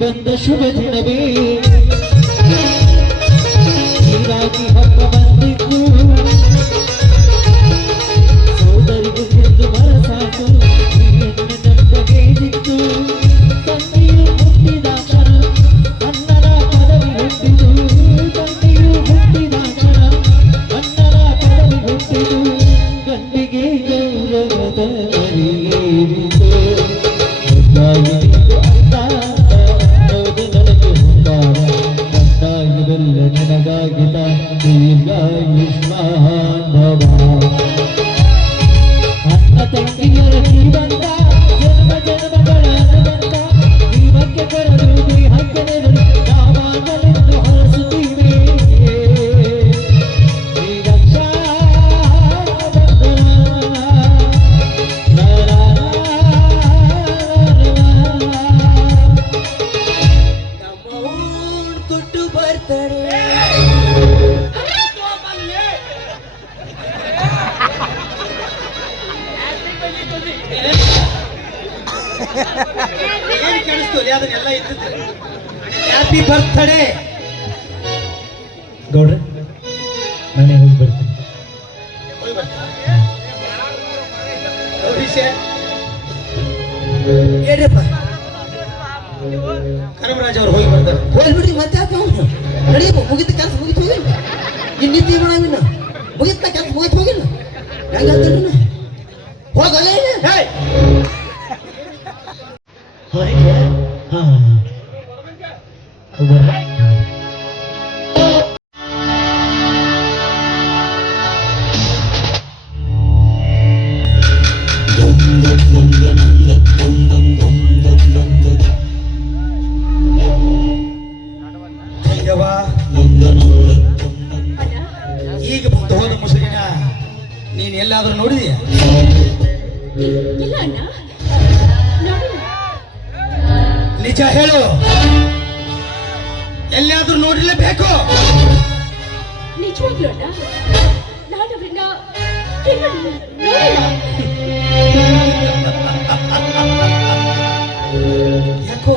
ಬಂದ ಶುಭ ದಿನವೇ ಹೀಗಾಗಿ ಹಬ್ಬ ಬಂದಿದ್ದು ಸೋದರಿಗೂ ಎಂದು ಬರಸಾಕು ನೆನಪಗೇದಿತ್ತು ತಂದೆಯು ಹುಟ್ಟಿದ ಕ್ಷಣ ಅಣ್ಣನ ಪದವಿ ಹುಟ್ಟಿದು ತಂದೆಯು ಹುಟ್ಟಿದ ಕ್ಷಣ ಅಣ್ಣನ ಪದವಿ ಹುಟ್ಟಿದು ಗಂಡಿಗೆ ಗೌರವದ ಮರಿಯೇರಿತು ಇತ್ತು ಅದನ್ನೆಲ್ಲ ಇತ್ತು. Happy birthday. ಗೌಡ್ರೆ ನಾನೇ ಹೋಗಿ ಬರ್ತೀನಿ. ವಿಷಯ ಹೇಳ್ರಿಪ್ಪ ಕರಮರಾಜ್ ಅವ್ರು ಹೋಗಿ ಬರ್ತಾರೆ. ಹೋಗ್ಬಿಡ್ರಿ ಮತ್ತೆ ಯಾಕೆ ಅವನು ನಡಿ ಮುಗಿತ ಕೆಲಸ ಮುಗಿತು ಹೋಗಿಲ್ಲ ಇನ್ನಿದ್ದೀ ಮಾಡವಿನ ಮುಗಿತ ಕೆಲಸ ಮುಗಿತು ಹೋಗಿಲ್ಲ ಹೆಂಗ ಹೇಳ್ತೇನ್ರಿ ಹೋಗಲ್ಲ ಹೇಯ್! ಅಯ್ಯವ್ವ, ಈಗ ಬಂದು ಹೋದ ಮುಸುಕಿನ ನೀನ್ ಎಲ್ಲಾದ್ರೂ ನೋಡಿದೀಯ? ಇಲ್ಲ ಅಣ್ಣ ನೋಡಿಲ್ಲ. ನಿಜ ಹೇಳು, ಎಲ್ಲಿಯಾದ್ರೂ ನೋಡಿರ್ಲೇಬೇಕು. ನಿಜವಾಗ್ಲೂ ಅಣ್ಣ ನಾನು ಅವ್ರನ್ನ ನೋಡಿಲ್ಲ. ಯಾಕೋ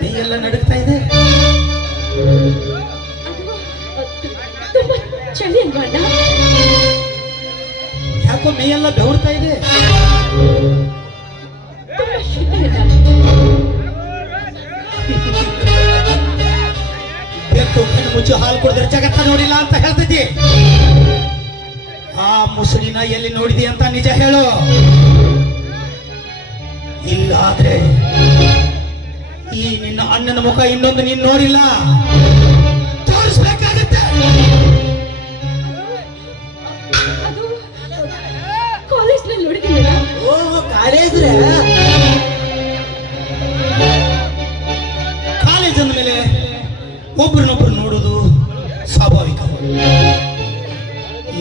ನೀ ಎಲ್ಲ ನಡುಗ್ತಾ ಇದೆ? ಅದು ತುಂಬಾ ಚಳಿ ಅಲ್ವಾ ಅಣ್ಣ? ಯಾಕೋ ಮೈಯೆಲ್ಲ ಬೆವರ್ತಾ ಇದೆ? ತುಂಬಾ ಶೀತ ಅಣ್ಣ. ಬೆಕ್ಕು ಕಣ್ಣು ಮುಚ್ಚಿ ಹಾಲು ಕುಡಿದ್ರೆ ಜಗತ್ತ ನೋಡಿಲ್ಲ ಅಂತ ಹೇಳ್ತಿದ್ದಿ. ಆ ಮುಸುಳಿನ ಎಲ್ಲಿ ನೋಡಿದಿ ಅಂತ ನಿಜ ಹೇಳು. ಇಲ್ಲ ಆದ್ರೆ ಈ ನಿನ್ನ ಅಣ್ಣನ ಮುಖ ಇನ್ನೊಂದು ನೀನ್ ನೋಡಿಲ್ಲ, ತೋರಿಸ್ಬೇಕಾಗತ್ತೆ. ಅದು ಕಾಲೇಜ್ನಲ್ಲಿ ನೋಡಿದ್ದೀನಲ್ಲ. ಓ ಕಾಲೇಜ್ರ ಕಾಲೇಜ್ ಅಂದ್ಮೇಲೆ ಒಬ್ರನ್ನೊಬ್ರು ನೋಡೋದು ಸ್ವಾಭಾವಿಕ.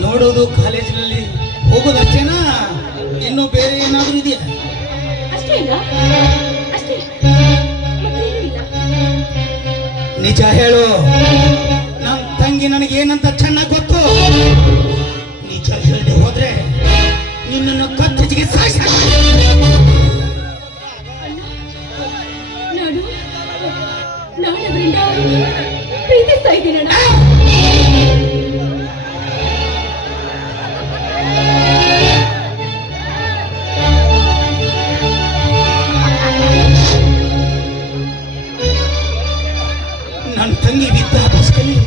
ನೋಡೋದು ಕಾಲೇಜಿನಲ್ಲಿ ಹೋಗೋದಷ್ಟೇನಾ, ಇನ್ನೂ ಬೇರೆ ಏನಾದ್ರೂ ಇದೆಯಾ? ಅಷ್ಟೇ ಇಲ್ಲ, ಅಷ್ಟೇ, ಮತ್ತೇನೂ ಇಲ್ಲ. ನಿಜ ಹೇಳು, ನನ್ನ ತಂಗಿ ನನಗೆ ಏನಂತ ಚೆನ್ನಾಗಿ ಗೊತ್ತು. ನಿಜ ಹೇಳದೆ ಹೋದ್ರೆ ನಿನ್ನನ್ನು ಕತ್ತಿಗೆ ಸಾಯಿಸ. ನಾನು ಅವರಿಂದ ಪ್ರೀತಿಸ್ತಾ ಇದ್ದೀನಣ್ಣ. ನನ್ನ ತಂಗಿ ವಿದ್ಯಾಭ್ಯಾಸದಲ್ಲಿ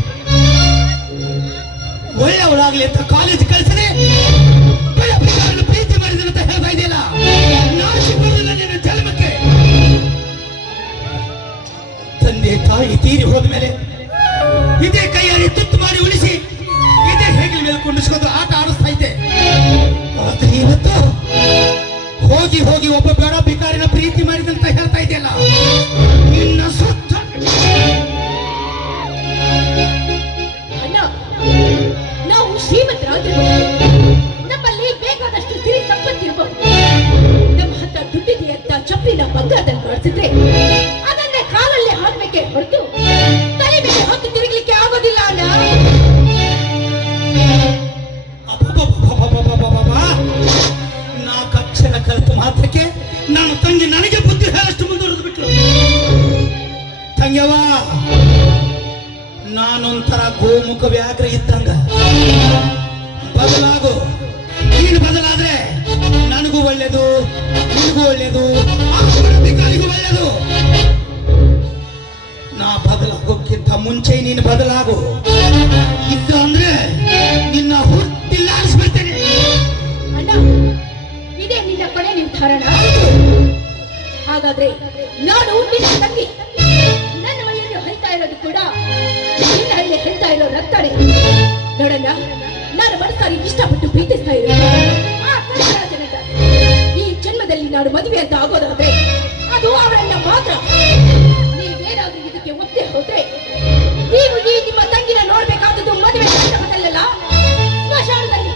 ಒಳ್ಳೆಯವಳಾಗ್ಲಿ ಅಂತ ಕಾಲೇಜ್ ಕಳಿಸದೆ ಪ್ರೀತಿ ಮಾಡಿದ ಅಂತ ಹೇಳ್ತಾ ಇದೆಯಲ್ಲ, ನಾಚಿಕೆ ಬರುವುದಿಲ್ಲ ನಿನ್ನ ಜನ್ಮಕ್ಕೆ. ತಂದೆ ತಾಯಿ ತೀರಿ ಹೋದ್ಮೇಲೆ ಇದೇ ಕೈಯಾರಿ ತುತ್ತು ಮಾಡಿ ಉಳಿಸಿ ಇದೇ ಹೆಗಲ ಮೇಲೆ ಕುಂಡಿಸ್ಕೊಂಡು ಆಟ ಆಡಿಸ್ತಾ ಇದ್ದೆ. ಆದ್ರೆ ಇವತ್ತು ಹೋಗಿ ಹೋಗಿ ಒಬ್ಬ ಬೇಡ ಭಿಕಾರಿನ ಪ್ರೀತಿ ಮಾಡಿದಂತ ಹೇಳ್ತಾ ಇದೆಯಲ್ಲ, ನಿನ್ನ ಸೊತ್ತ. ಅಣ್ಣ, ನಾವು ಶ್ರೀಮಂತರಾಗಿರ್ಬೋದು, ನಮ್ಮಲ್ಲಿ ಬೇಕಾದಷ್ಟು ಸಿರಿ ಸಂಪತ್ತಿರಬಹುದು. ನಮ್ಮ ಹತ್ರ ದುಡ್ಡಿದೆ ಅಂತ ಚಪ್ಪಿನ ಬಂಗಾರದಲ್ಲಿ ಬಳಸಿದ್ರೆ ಅದನ್ನೇ ಕಾಲಲ್ಲಿ ಹಾಕ್ಬೇಕೆ ಹೊರತು ತಲೆ ಮೇಲೆ ಹೊತ್ತು ತಿರುಗಲಿಕ್ಕೆ ಆಗೋದಿಲ್ಲ ಅಣ್ಣ. ನಾಲ್ಕು ಅಕ್ಷರ ಕಲಿತ ಮಾತ್ರಕ್ಕೆ ನಾನು ತಂಗಿ ನನಗೆ ಬುದ್ಧಿ ಹೇಳಷ್ಟು ಮುಂದುವರೆದು ಬಿಟ್ರು. ತಂಗ್ಯವ, ನಾನೊಂಥರ ಗೋಮುಖ ವ್ಯಾಘ್ರ ಇದ್ದಂಗ. ಬದಲಾಗು. ನೀನು ಬದಲಾದ್ರೆ ನನಗೂ ಒಳ್ಳೇದು, ನಿನಗೂ ಒಳ್ಳೇದು, ಅಧಿಕಾರಿಗೂ ಒಳ್ಳೇದು. ನಾ ಬದಲಾಗೋಕ್ಕಿಂತ ಮುಂಚೆ ನೀನು ಬದಲಾಗು. ಇದ್ದು ಅಂದ್ರೆ ನಿನ್ನ ಹುಟ್ಟಿಲ್ಲ ಅನಿಸ್ಬಿಡ್ತೇನೆ. ಅಣ್ಣ, ಇದೇ ನಿನ್ನ ಕೊನೆ ನಿರ್ಧಾರಣ? ಹಾಗಾದ್ರೆ ನಾನು ನಿನ್ನ ತಂಗಿ. ನನ್ನ ಮೈಯಲ್ಲಿ ಹರಿತಾ ಇರೋದು ಕೂಡ ನಿನ್ನ ಹಳ್ಳಿ ಹೇಳ್ತಾ ಇರೋ ರಕ್ತನೇ. ನೋಡಣ್ಣ, ನಾನು ಮನಸ್ಸಾರಿ ಇಷ್ಟಪಟ್ಟು ಪ್ರೀತಿಸ್ತಾ ಇರೋದು ಆ ಕನಕರಾಜನನ್ನ. ಈ ಜನ್ಮದಲ್ಲಿ ನಾನು ಮದುವೆ ಅಂತ ಆಗೋದಾದ್ರೆ ಅದು ಅವಳನ್ನ ಮಾತ್ರ. ನೀವೇನಾದ್ರೂ ಇದಕ್ಕೆ ಒಪ್ಪದೆ ಹೋದ್ರೆ ನೀವು ಈ ನಿಮ್ಮ ತಂಗಿನ ನೋಡ್ಬೇಕಾದದ್ದು ಮದುವೆ ಮಂಟಪದಲ್ಲ, ಸ್ಮಶಾನದಲ್ಲಿ.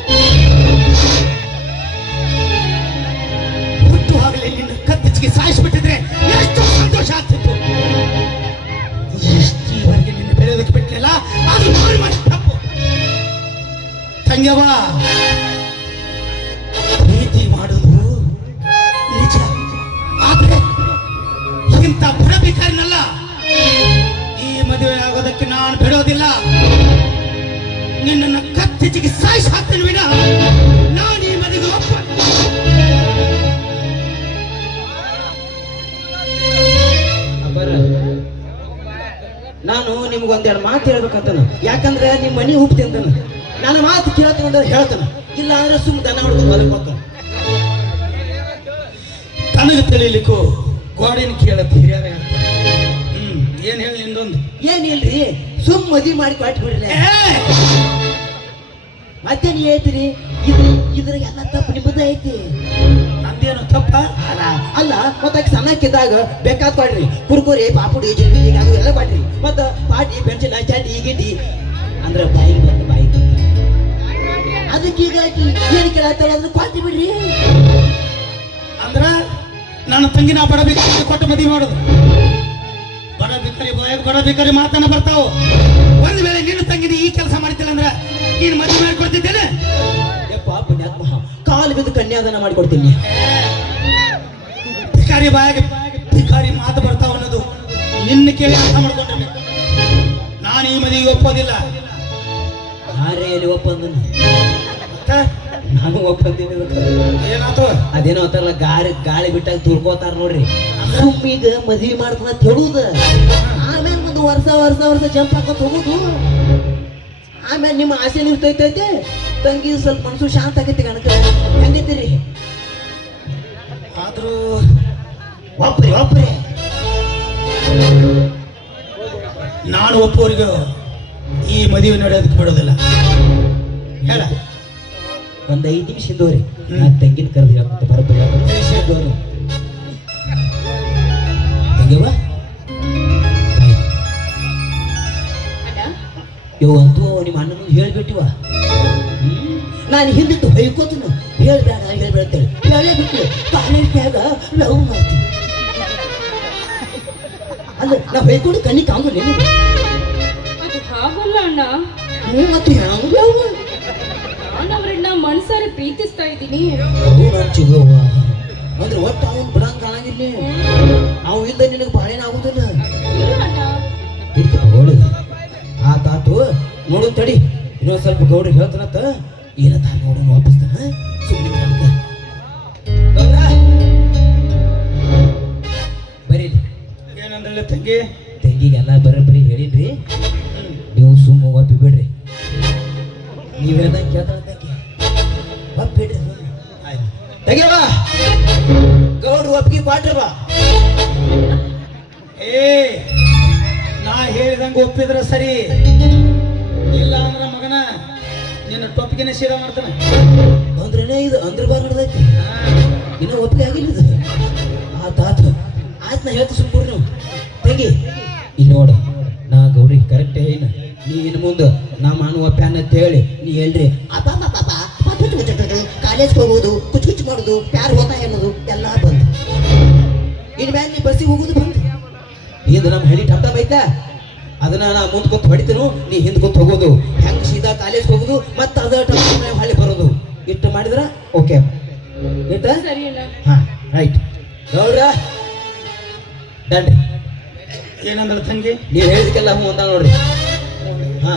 ಹುಟ್ಟುವಾಗಲೇ ನಿನ್ನ ಕತ್ತಿಗೆ ಸಾಯಿಸ್ಬಿಟ್ಟಿದ್ರೆ ಎಷ್ಟು ಸಂತೋಷ ಆಗ್ತಿತ್ತು. ಎಷ್ಟೀವರೆಗೆ ನಿನ್ನ ಬೆಳೆಯೋದಕ್ಕೆ ಬಿಟ್ಲಿಲ್ಲ, ಅದು ನಾನು ಮಾಡಿದ ತಪ್ಪು. ತಂಗ್ಯವ, ಪ್ರೀತಿ ಮಾಡೋದು ನಿಜ, ಆದ್ರೆ ಇಂಥ ಮದುವೆ ಆಗೋದಕ್ಕೆ ನಾನು ಬಿಡೋದಿಲ್ಲ. ನಿನ್ನನ್ನು ಕತ್ತಿಗೆ ಸಾಯಿಸಿ ಹಾಕ್ತೇನೆ ವಿನ ನಾನು ಈ ಮದುವೆಗೆ ಒಪ್ಪ. ನಾನು ನಿಮ್ಗೊಂದೆರಡು ಮಾತು ಹೇಳ್ಬೇಕಂತ, ಯಾಕಂದ್ರೆ ನಿಮ್ಮ ಮನಿ ಉಪ್ತೀನಿ ಅಂತ ನನ್ನ ಮಾತು ಕೇಳ್ತೀನಿ ಅಂದ್ರೆ ಹೇಳ್ತಾನೆ, ಇಲ್ಲ ಅಂದ್ರೆ ಸುಮ್ ದನ ಹೊಡ್ಕೊಂಡು ಹೊಲಕ್ಕೆ ಹೋಗ್ತಾನೆ. ತನಗೆ ತಿಳಿಲಿಕ್ಕೂ ಗೋಡಿನ ಕೇಳತ್ತೆ ಹಿರಿಯರ ಏನ್ ಹೇಳಿ ನಿಂದೊಂದು ಏನಿಲ್ರಿ, ಸುಮ್ ಮದ್ವಿ ಮಾಡಿ ಕೊಟ್ಟು ಬಿಡ್ರಿ. ಮತ್ತೆ ನೀ ಹೇಳ್ತೀರಿ ಇದ್ರ ಎಲ್ಲ ತಪ್ಪು ನಿಮ್ಮದ ಐತಿ. ನಂದೇನು ತಪ್ಪ ಅಲ್ಲ ಮತ್ತಾಗ ಸಣ್ಣಕ್ಕಿದ್ದಾಗ ಬೇಕಾದ ಕೊಡ್ರಿ, ಕುರ್ಕುರಿ ಪಾಪುಡಿ ಜಿಲ್ಬಿ ಅದು ಎಲ್ಲ ಕೊಡ್ರಿ. ಮತ್ತ ಪಾಟಿ ಪೆನ್ಸಿಲ್ ಚಂಡಿ ಗಿಡ್ಡಿ ಅಂದ್ರೆ ಬಾಯಿ ಬಂದು ಬಾಯಿ ಅದಕ್ಕೆ ಹೀಗಾಗಿ ಏನ್ ಕೇಳತ್ತಲ್ಲ ಅದನ್ನ ಕೊಟ್ಟು ಬಿಡ್ರಿ. ಅಂದ್ರ ನನ್ನ ತಂಗಿನ ಬಡ ಭಿಕಾರಿ ಕೊಟ್ಟು ಮದುವೆ ಮಾಡೋದು. ಬಡ ಭಿಕಾರಿ ಬಾಯಾಗ ಬಡ ಭಿಕಾರಿ ಮಾತನ್ನ ಬರ್ತಾವ. ಒಂದ್ ವೇಳೆ ನಿನ್ನ ತಂಗಿನ ಈ ಕೆಲಸ ಮಾಡ್ತಿಲ್ಲ ಅಂದ್ರ ನೀನು ಮದುವೆ ಮಾಡಿಕೊಡ್ತಿದ್ದೇನೆ. ಯಪ್ಪ ಪುಣ್ಯಾತ್ಮ, ಕಾಲು ಬಿದ್ದು ಕನ್ಯಾದಾನ ಮಾಡಿಕೊಡ್ತೀನಿ. ಭಿಕಾರಿ ಬಾಯಾಗ ಭಿಕಾರಿ ಮಾತು ಬರ್ತಾವ ಅನ್ನೋದು ನಿನ್ನ ಕೇಳಿ ಅರ್ಥ ಮಾಡ್ಕೊಂಡ್ರೆ ನಾನು ಈ ಮದುವೆಗೆ ಒಪ್ಪೋದಿಲ್ಲ. ಯಾರೇ ಎಲ್ಲಿ ಒಪ್ಪಂದ ನಾನು ಒಪ್ಪಂತೀನಿ. ಏನಾಯ್ತು? ಅದೇನೋ ಅಂತಾರಲ್ಲ ಗಾಳಿ ಬಿಟ್ಟಾಗ ತುಳ್ಕೋತಾರ ನೋಡ್ರಿ, ಸುಮ್ಮೀಗ ಮದ್ವಿ ಮಾಡ್ತಾನ ಹೇಳುದ. ಆಮೇಲೆ ಒಂದು ವರ್ಷ ಜಂಪ್ ಹಾಕೋತ್ ಹೋಗುದು. ಆಮೇಲೆ ನಿಮ್ಮ ಆಸೆ ನಿರ್ತೈತೈತೆ, ತಂಗಿ ಸ್ವಲ್ಪ ಮನ್ಸು ಶಾಂತ ಆಗೈತಿ ಕಣಕ. ಹೆಂಗೈತಿರಿ? ಆದ್ರೂ ಒಪ್ರಿ ನಾನು ಒಪ್ಪೋರಿಗೂ ಈ ಮದುವೆ ನಡೆಯೋದಕ್ಕೆ ಬಿಡೋದಿಲ್ಲ. ಹೇಳ ಒಂದ್ 5 ನಿಮಿಷ ಇದ್ದವ್ರಿ, ನಾ ತಂಗಿನ ಕರೆದು ಹೇಳ್ಕೊತ ಬರೋಬ್ಬರಿ ಇದ್ದವ್ರು ತಂಗಿವ ಇವಂತೂ ನಿಮ್ಮ ಅಣ್ಣನ ಹೇಳ್ಬಿಟ್ಟಿವ. ನಾನು ಹಿಂದಿದ್ದು ಹೊಯ್ಕೋತನು, ಹೇಳ್ಬೇಡ ಹೇಳ್ಬೇಡ್ತೇಳಿ ಹೇಳೇ ಬಿಟ್ಟು ಕಾಲೇಜ್ಯಾಗ ಲವ್ ಮಾಡ್ತೀನಿ. ಅಂದ್ರೆ ನಾ ಹೊಯ್ಕೊಂಡು ಕಣ್ಣಿ ಕಾಂಗು ನಿಮಗೆ ಅದು ಹಾಗಲ್ಲ ಅಣ್ಣ. ಮತ್ತೆ ಹೆಂಗ ನಾನು ಅವ್ರನ್ನ ಮನ್ಸಾರೆ ಪ್ರೀತಿಸ್ತಾ ಇದ್ದೀನಿ. ಚಿಗವ್ವ ಅಂದ್ರೆ ಒಟ್ಟು ಅವನ್ ಬಿಡಂಗ್ ಕಾಣಂಗಿಲ್ಲ. ಅವ ಇಲ್ದ ನಿನಗೆ ಬಾಳೇನ ಆಗುದಿಲ್ಲ. ಇಲ್ಲ ಅಣ್ಣ. ಹೊಡೆದು ಆತಾತು ನೋಡು ತಡಿ, ಇನ್ನೊಂದ್ ಸ್ವಲ್ಪ ಗೌಡ್ರಿಗೆ ಹೇಳ್ತಾನತ್ತ. ಏನತ್ತ ನೋಡೋಣ ವಾಪಸ್ತಾನ ಸುಮ್ಮನೆ ಬರೀ ಏನಂದ್ರೆ ತಂಗಿ ತಂಗಿಗೆಲ್ಲ ಬರೋಬ್ಬರಿ ಹೇಳಿದ್ರಿ. ನೀವು ಸುಮ್ಮ ಒಪ್ಪಿ ಬಿಡ್ರಿ. ನೀವೇನ ಕೇಳ್ತಾಳ ತಂಗಿ ಒಪ್ಪಿಡ್ರಿ. ತೆಗಿಯವ ಗೌಡ್ರು ಒಪ್ಪಿಗೆ ಕೊಟ್ರವ. ನಾ ಹೇಳಿದಂಗೆ ಒಪ್ಪಿದ್ರೆ ಸರಿ, ಇಲ್ಲ ಅಂದ್ರೆ ಮಗನ ನಿನ್ನ ಟೊಪ್ಪಿಗೆನೆ ಸೀದಾ ಮಾಡ್ತಾನೆ. ಅಂದ್ರೇನೆ ಇದು ಅಂದ್ರೆ ಬಾರ್ ನಡೆದೈತಿ, ಇನ್ನೂ ಒಪ್ಪಿಗೆ ಆಗಿಲ್ಲ ಇದು. ಆಯ್ತು ನಾ ಹೇಳ್ತಿ ಸುಮ್ಮನೆ ನೀವು ತಂಗಿ. ಇಲ್ಲಿ ನೋಡ, ನಾ ಗೌರಿ ಕರೆಕ್ಟ್ ಏನು, ನೀ ಇನ್ನು ಮುಂದೆ ನಾ ಮಾನು ಒಪ್ಪ್ಯಾನ ಅಂತ ಹೇಳಿ ನೀ ಹೇಳ್ರಿ ಅಪ್ಪ ಕಾಲೇಜ್ಗೆ ಹೋಗೋದು, ಕುಚ್ ಮಾಡೋದು, ಪ್ಯಾರ್ ಹೋಗ್ತಾ ಅನ್ನೋದು ಎಲ್ಲ ಬಂದು. ಇನ್ ಮ್ಯಾಲ ನೀ ಬಸ್ಸಿಗೆ ಹೋಗೋದು ಬಂದು. ಇದು ನಮ್ಮ ಹಳ್ಳಿ ಟಪ್ಟ ಬೈತಾ, ಅದನ್ನ ನಾ ಮುಂದ್ ಕೂತ್ ಹೊಡಿತೀನು, ನೀ ಹಿಂದ್ ಕೂತ್ ಹೋಗೋದು. ಹೆಂಗ್ ಸೀದಾ ಕಾಲೇಜ್ ಹೋಗೋದು, ಮತ್ತೆ ಅದ ಟಪ್ಪ ಹಳ್ಳಿ ಬರೋದು. ಇಟ್ಟು ಮಾಡಿದ್ರ ಓಕೆ ಇಟ್ಟ ಸರಿ ಅಣ್ಣ. ಹಾ ರೈಟ್. ಗೌಡ್ರ ಡನ್ರಿ. ಏನಂದ್ರೆ ತಂಗಿ ನೀವು ಹೇಳಿದಕ್ಕೆಲ್ಲ ಹ್ಞೂ ಅಂತ ನೋಡ್ರಿ. ಹಾ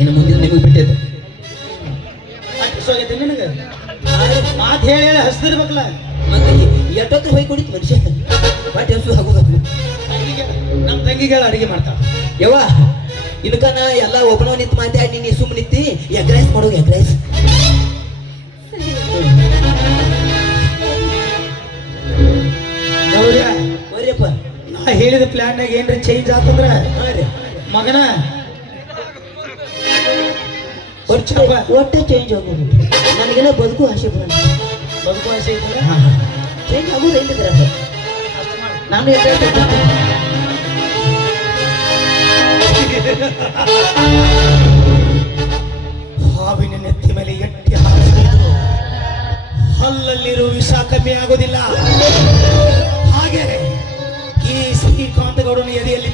ಇನ್ನು ಮುಂದಿನ ನಿಮಗೆ ಬಿಟ್ಟಿದ್ದು ಅಷ್ಟೋಗೈತೆ ನಿನಗೆ ಮಾತು ಹೇಳಿ ಹೇಳಿ ಹಸ್ದಿರ್ಬೇಕಲ್ಲ. ಮತ್ತೆ ಎಷ್ಟೊತ್ತು ಹೋಗಿ ಕುಡಿತು ಮನುಷ್ಯ ಬಟ್ ಎಸು ಹಾಕೋದು. ನಮ್ಮ ತಂಗಿಗೆ ಅಡಿಗೆ ಮಾಡ್ತಾವ. ಯವ್ವ ಇದಕ್ಕ ನಾ ಎಲ್ಲ ಒಬ್ಬನವ ನಿಂತು ಮಾತಾಡಿ ನೀ ಸುಮ್ಮನೆ ನಿಂತಿ ಎಗ್ ರೈಸ್ ಮಾಡೋ ಎಗ್ ರೈಸ್. ಬರ್ರಿಯಪ್ಪ. ನಾ ಹೇಳಿದ ಪ್ಲಾನ್ನಾಗ ಏನ್ರಿ ಚೇಂಜ್ ಆತಂದ್ರ ಮಗನ ಒಟ್ಟೆ ಚೇಂಜ್ ಆಗೋದು. ನನಗೆಲ್ಲ ಬದುಕು ಆಸೆ ಬರೋಣ, ಬದುಕು ಆಸೆ ಐತಲ್ಲ, ಚೇಂಜ್ ಆಗೋದು ಇಲ್ಲಿದ್ರ ನಾನು ಹಾವಿನ ನೆತ್ತಿ ಮೇಲೆ ಎಟ್ಟಿ ಹಾರಿಸಿದ್ರು ಹಲ್ಲಲ್ಲಿರೋ ವಿಷ ಕಮ್ಮಿ ಆಗೋದಿಲ್ಲ. ಹಾಗೆ ಈ ಶ್ರೀಕಾಂತಗೌಡನ ಎದೆಯಲ್ಲಿ